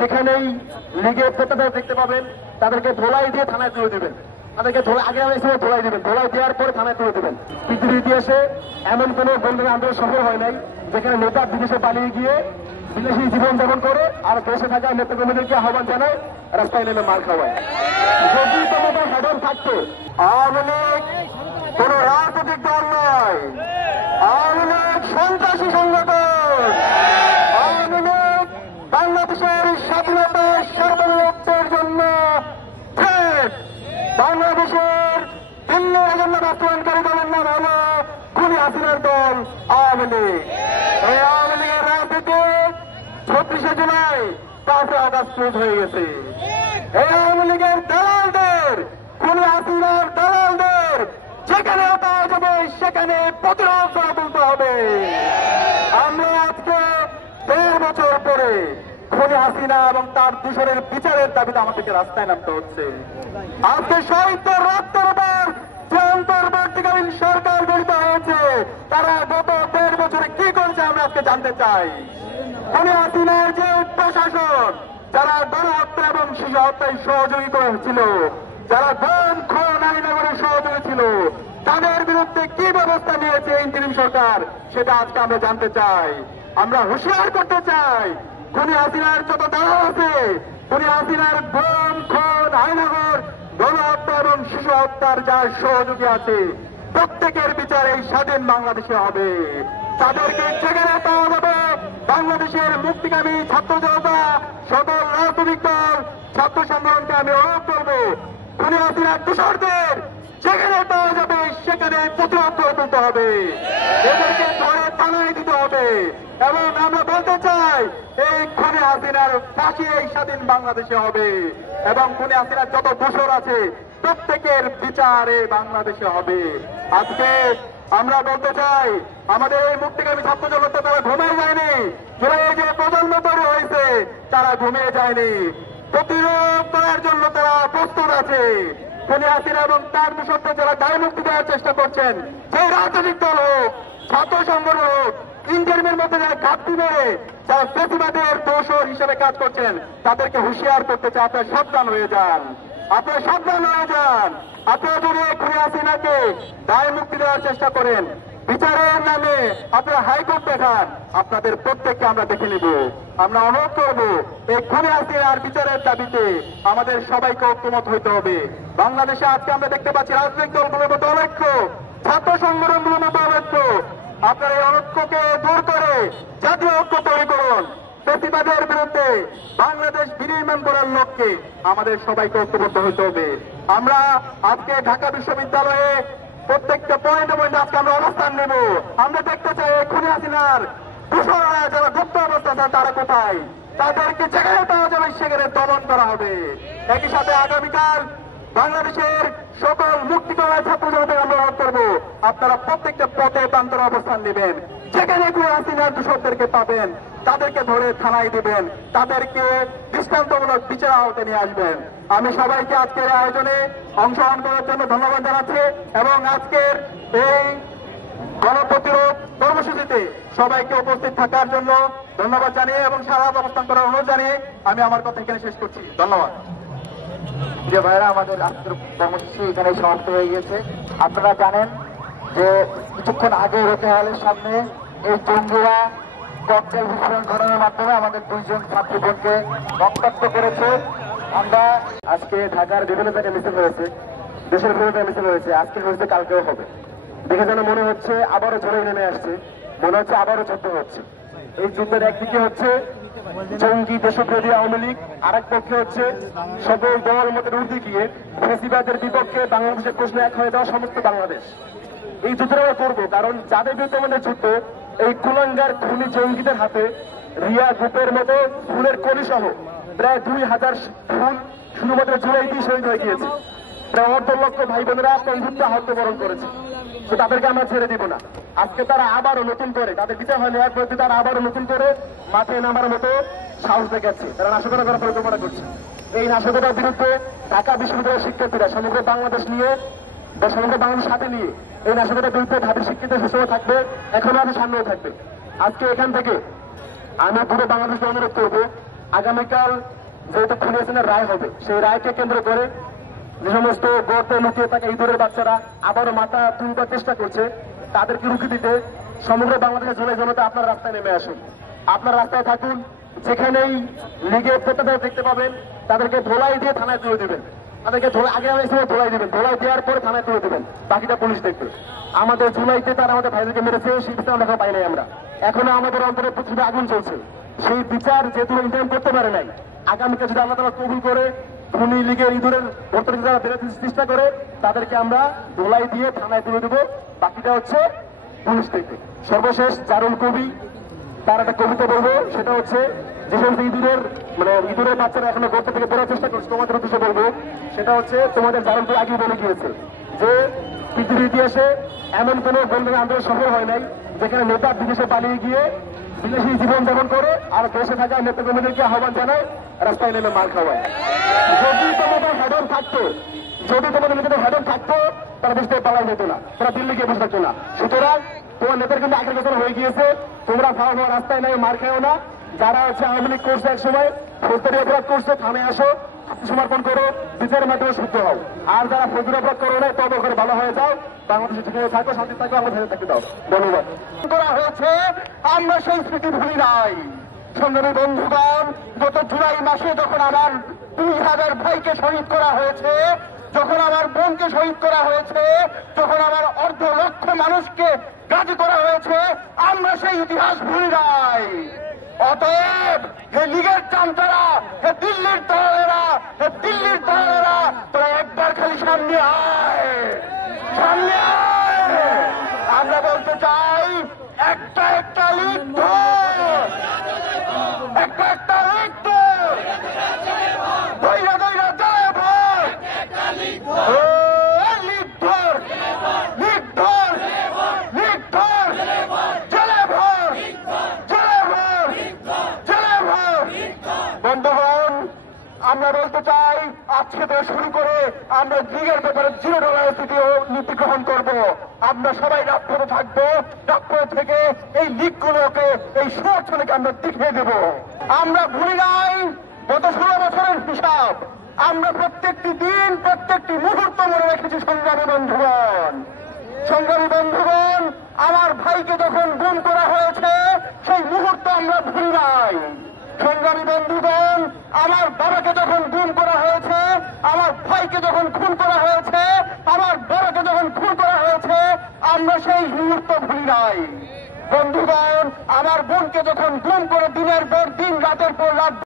যেখানেই লীগের নেতারা দেখতে পাবেন তাদেরকে ধোলাই দিয়ে থানায় তুলে দেবেন, তাদেরকে আগে ধোলাই দেবেন, ধোলাই দেওয়ার পরে থানায় তুলে দেবেন। পৃথিবীর ইতিহাসে এমন কোন বন্ধু আন্দোলন সফল হয় নাই যেখানে নেতা বিদেশে পালিয়ে গিয়ে বিদেশি জীবনযাপন করে আর দেশে থাকা নেতাকর্মীদেরকে আহ্বান জানায় রাস্তায় নেমে মার খাওয়ায়। যদি তোমাদের হেডন থাকতো, আওয়ামী লীগ কোন রাজনৈতিক দল নয়, আওয়ামী লীগ সন্ত্রাসী সংগঠন, আওয়ামী লীগ বাংলাদেশের স্বাধীনতা সার্বভৌমত্বের জন্য বাংলাদেশের দিল্লির এজেন্ডা বাস্তবায়নকারী দলের নাম হল খুনি হাসিনার দল আওয়ামী লীগ। এই আওয়ামী লীগের রাজনীতি 36শে জুলাই 5 আগস্ট হয়ে গেছে। এই আওয়ামী লীগের দালালদের, খুনি হাসিনার দালালদের যেখানে পাওয়া যাবে সেখানে প্রতিরোধ করে তুলতে হবে। আমরা আজকে 1.5 বছর পরে খুনি হাসিনা এবং তার দূষণের বিচারের দাবিতে আমাদেরকে রাস্তায় নামতে হচ্ছে। আজকে শহীদদের রক্তের উপর যে অন্তর্বর্তীকালীন সরকার গঠিত হয়েছে, তারা গত 1.5 বছরে কি করেছে আমরা আজকে জানতে চাই। খুনি হাসিনার যে প্রশাসন, যারা গণহত্যা এবং শিশু হত্যায় সহযোগী করেছিল, যারা গুম খুন আইনগরের সহযোগী ছিল, তাদের বিরুদ্ধে কি ব্যবস্থা নিয়েছে ইন্টারিম সরকার, সেটা আজকে আমরা জানতে চাই। আমরা হুঁশিয়ার করতে চাই, খুনি হাসিনার যত দালাল আছে, খুনি হাসিনার গুম খুন আইনগর গণহত্যা এবং শিশু হত্যার যার সহযোগী আছে, প্রত্যেকের বিচার এই স্বাধীন বাংলাদেশে হবে। তাদেরকে যেখানে পাওয়া যাবে বাংলাদেশের মুক্তিকামী ছাত্র জনতা, সকল রাজনৈতিক দল, ছাত্র সংগঠনকে আমি অনুরোধ করবো, খুনি হাসিনার দোষরদের যেখানে পাওয়া যাবে সেখানে প্রতিরোধ করে তুলতে হবে, এদেরকে ধরে থানায় দিতে হবে। এবং আমরা বলতে চাই, এই খুনি হাসিনার ফাঁসি এই স্বাধীন বাংলাদেশে হবে এবং খুনি হাসিনার যত দোষর আছে প্রত্যেকের বিচারে বাংলাদেশে হবে। আজকে আমরা বলতে চাই, আমাদের এই মুক্তিকামী ছাত্র জগৎ তারা ঘুমিয়ে যায়নি, জুলাই যে প্রজন্ম তৈরি হয়েছে তারা ঘুমিয়ে যায়নি, প্রতিরোধ করার জন্য তারা প্রস্তুত আছে। খুনি হাসিনা এবং তার দোষরদের যারা দায় মুক্তি দেওয়ার চেষ্টা করছেন, সেই রাজনৈতিক দল হোক, ছাত্র সংগঠন হোক, ইন্টারিমের মধ্যে যারা ঘাটতি মেরে যারা ফ্যাসিবাদের দোষর হিসেবে কাজ করছেন, তাদেরকে হুঁশিয়ার করতে চাই, আপনারা সাবধান হয়ে যান, আপনারা সাবধান হয়ে যান। আপনারা যদি খুনি হাসিনাকে দায় মুক্তি দেওয়ার চেষ্টা করেন, বিচারের নামে আপনারা হাইকোর্ট দেখান, আপনাদের প্রত্যেককে আমরা দেখে নিব। আমরা অনুরোধ করবো, এই খুনি হাসিনার বিচারের দাবিতে আমাদের সবাইকে ঐক্যমত হইতে হবে। বাংলাদেশে আজকে আমরা দেখতে পাচ্ছি রাজনৈতিক দলগুলোর মধ্যে অনৈক্য, ছাত্র সংগঠনগুলোর মধ্যে অনৈক্য। আপনারা এই অনৈক্যকে দূর করে জাতীয় ঐক্য তৈরি করুন। ফ্যাসিবাদের বিরুদ্ধে বাংলাদেশ বিনির্মাণ করার লক্ষ্যে আমাদের সবাইকে ঐক্যবদ্ধ হইতে হবে। আমরা আজকে ঢাকা বিশ্ববিদ্যালয়ে প্রত্যেকটা পয়েন্টে পয়েন্টে আজকে আমরা অবস্থান নেব। আমরা দেখতে চাই খুনি হাসিনার দূষণরা যারা গুপ্ত অবস্থা তারা কোথায়, তাদেরকে যেখানে পাওয়া যাবে সেখানে দমন করা হবে। একই সাথে আগামীকাল বাংলাদেশের সকল মুক্তিকামী ছাত্র জনতাকে আমরা অনুরোধ করবো, আপনারা প্রত্যেকটা পথে প্রান্তরে অবস্থান নেবেন, যেখানে খুনি হাসিনার দূষকদেরকে পাবেন তাদেরকে ধরে থানায় দিবেন, তাদেরকে দৃষ্টান্তমূলক বিচার আওতায় নিয়ে আসবেন। আমি সবাইকে আজকের আয়োজনে অংশগ্রহণ করার জন্য ধন্যবাদ জানাচ্ছি এবং আজকের এই গণপ্রতিরোধ কর্মসূচিতে সবাইকে উপস্থিত থাকার জন্য ধন্যবাদ জানিয়ে এবং সারা অবস্থান করার অনুরোধ জানিয়ে আমি আমার কথা এখানে শেষ করছি। ধন্যবাদ। যে ভাইরা, আমাদের আজকের কর্মসূচি এখানে সমাপ্ত হয়ে গেছে। আপনারা জানেন যে কিছুক্ষণ আগে রোকে হলের সামনে এই জঙ্গিরা ককটেল বিস্ফোরণ ঘটানোর মাধ্যমে আমাদের 2 জন ছাত্রীবোনকে রক্তাক্ত করেছে। আমরা আজকে ঢাকার বিভিন্ন জায়গায় মিছিল হয়েছে, দেশের বিভিন্ন জায়গায় মিছিল হয়েছে, আজকে হয়েছে, কালকেও হবে। দেখে যেন মনে হচ্ছে আবারও ঝড়ে নেমে আসছে, মনে হচ্ছে আবারও যুদ্ধ হচ্ছে। এই যুদ্ধের একদিকে হচ্ছে জঙ্গি দেশপ্রেমী আওয়ামী লীগ, আরেক পক্ষে হচ্ছে সকল দল মতের ঊর্ধ্বে গিয়ে ফ্যাসিবাদের বিপক্ষে বাংলাদেশের প্রশ্ন এক হয়ে দেওয়া সমস্ত বাংলাদেশ। এই যুদ্ধটা আমরা করবো কারণ যাদের বিরুদ্ধে আমাদের যুদ্ধ, এই কুলাঙ্গার খুনি জঙ্গিদের হাতে রিয়া গ্রুপের মতো ফুলের কলি সহ প্রায় 2000 ফুল শুধুমাত্র জুলাইতেই শহীদ হয়ে গিয়েছে। প্রায় 1.5 লক্ষ ভাই বোনেরা বন্ধুত্ব আত্মবরণ করেছে। তো তাদেরকে আমরা ছেড়ে দিব না। আজকে তারা আবারও নতুন করে, তাদের বিচার হয়নি এক পদ্ধতি, তারা আবারও নতুন করে মাঠে নামার মতো সাহস দেখাচ্ছে, তারা নাশকতা করার পরিকল্পনা করছে। এই নাশকতার বিরুদ্ধে ঢাকা বিশ্ববিদ্যালয়ের শিক্ষার্থীরা সমগ্র বাংলাদেশ নিয়ে বা সমগ্র বাংলাদেশ সাথে নিয়ে এই নাশকতার বিরুদ্ধে ঢাবির শিক্ষিত হিসেবে থাকবে, এখনো আছে, সামনেও থাকবে। আজকে এখান থেকে আমি পুরো বাংলাদেশকে অনুরোধ করবো, আগামীকাল যেহেতু খুনি হাসিনার রায় হবে, সেই রায়কে কেন্দ্র করে যে সমস্ত গর্তে লুকিয়ে থাকা ইঁদুরের বাচ্চারা আবারও মাথা তুলবার চেষ্টা করছে, তাদেরকে রুখে দিতে সমগ্র বাংলাদেশের জুলাই জনতা আপনার রাস্তায় নেমে আসুন। আপনার রাস্তায় থাকুন, যেখানেই লীগের নেতাদের দেখতে পাবেন তাদেরকে ধোলাই দিয়ে থানায় তুলে দেবেন, তাদেরকে আগে সময় ধোলাই দেবেন, ধোলাই দেওয়ার পরে থানায় তুলে দেবেন, বাকিটা পুলিশ দেখবে। আমাদের জুলাইতে তারা আমাদের ভাইদেরকে মেরেছে, সেই বিচার দেখা পাই নাই আমরা। এখনো আমাদের অন্তরে পৃথিবী আগুন চলছে, সেই বিচার যেহেতু ইন্টার্ন করতে পারে নাই, আগামীকাল যদি আল্লাহ তাআলা কবুল করে খুনি লীগের ইঁদুরের ভর্তি যারা বেরোতে চেষ্টা করে তাদেরকে আমরা ধোলাই দিয়ে থানায় তুলে দেবো, বাকিটা হচ্ছে পুলিশ দেখবে। সর্বশেষ জারুল কবি তার একটা কবিতা বলবো, সেটা হচ্ছে যে সমস্ত ইঁদুরের বাচ্চারা এখনো গর্ত থেকে বেরোর চেষ্টা করছে, তোমাদের উদ্দেশ্যে বলবো, সেটা হচ্ছে তোমাদের জারুল কবি আগে বলে গিয়েছে যে পৃথিবীর ইতিহাসে এমন কোন বন্ধুরা আন্দোলন সফল হয় নাই যেখানে নেতা বিদেশে পালিয়ে গিয়ে বিদেশি জীবন যাপন করে আর দেশে থাকা নেতাকর্মীদেরকে আহ্বান জানায় রাস্তায় নেমে মার খাওয়ায়। যদি তোমাদের হেডন থাকতো, যদি তোমাদের নিজেদের হেডন থাকতো, তারা দেশ থেকে পালাই যেত না, তারা দিল্লি গিয়ে বসে থাকতো না। সুতরাং তোমার নেতার কিন্তু আগের বছর হয়ে গিয়েছে, তোমরা ভালো রাস্তায় নেমে মার খাও না। যারা হচ্ছে আওয়ামী লীগ করছে এক সময় ফৌজদারি অপরাধ করছে, থানায় আসো, সমর্পণ করো, বিচারের মাধ্যমে শুদ্ধ হও। আর যারা ফৌজদারি অপরাধ করো না, তবে ওখানে ভালো হয়ে যাও, বাংলাদেশে যেখানে থাকো, শান্তি থাকো, আমরা ভেবে থাকতে দাও। ধন্যবাদ। করা হয়েছে, আমরা সেই স্মৃতি ভুলি নাই। সংগ্রামী বন্ধুগণ, গত জুলাই মাসে যখন আমার 2000 ভাইকে শহীদ করা হয়েছে, যখন আমার বোনকে শহীদ করা হয়েছে, যখন আমার 1.5 লক্ষ মানুষকে গাজী করা হয়েছে, আমরা সেই ইতিহাস ভুলি নাই। অতএব হে লীগের চামচারা, হে দিল্লির দলেরা, হে দিল্লির দলেরা, তোরা একবার খালি সামনে আয়, সামনে আয়। আমরা বলতে চাই, একটা একটা লিগ ধর, একটা একটা লিগ ধর, দইরা দইরা জয় ভর, লিগ ধর, লিগ ধর, লিগ ধর, জলে ভর, জলে ভর, জলে ভর। বন্ধুগণ, আমরা বলতে চাই, আজকে থেকে শুরু করে আমরা লীগের ব্যাপারে জিরো টলারেন্স নীতি গ্রহণ করব। আমরা সবাই রাজপথে থাকবো, রাজপথ থেকে এই লীগগুলোকে, এই সমর্থনকে আমরা দেখিয়ে দেব। আমরা ভুলি নাই গত 16 বছরের হিসাব, আমরা প্রত্যেকটি দিন, প্রত্যেকটি মুহূর্ত মনে রেখেছি। সংগ্রামী বন্ধুগণ, সংগ্রামী বন্ধুগণ, আমার ভাইকে যখন গুম করা হয়েছে, সেই মুহূর্ত আমরা ভুলি নাই। সংগ্রামী বন্ধুগণ, আমার বাবাকে যখন গুম করা হয়েছে, আমার ভাইকে যখন খুন করা হয়েছে, আমার বাবাকে যখন খুন করা হয়েছে, আমরা সেই মুহূর্ত ভুলি নাই। বন্ধুগণ, আমার বোনকে যখন গুম করে দিনের পর দিন, রাতের পর রাত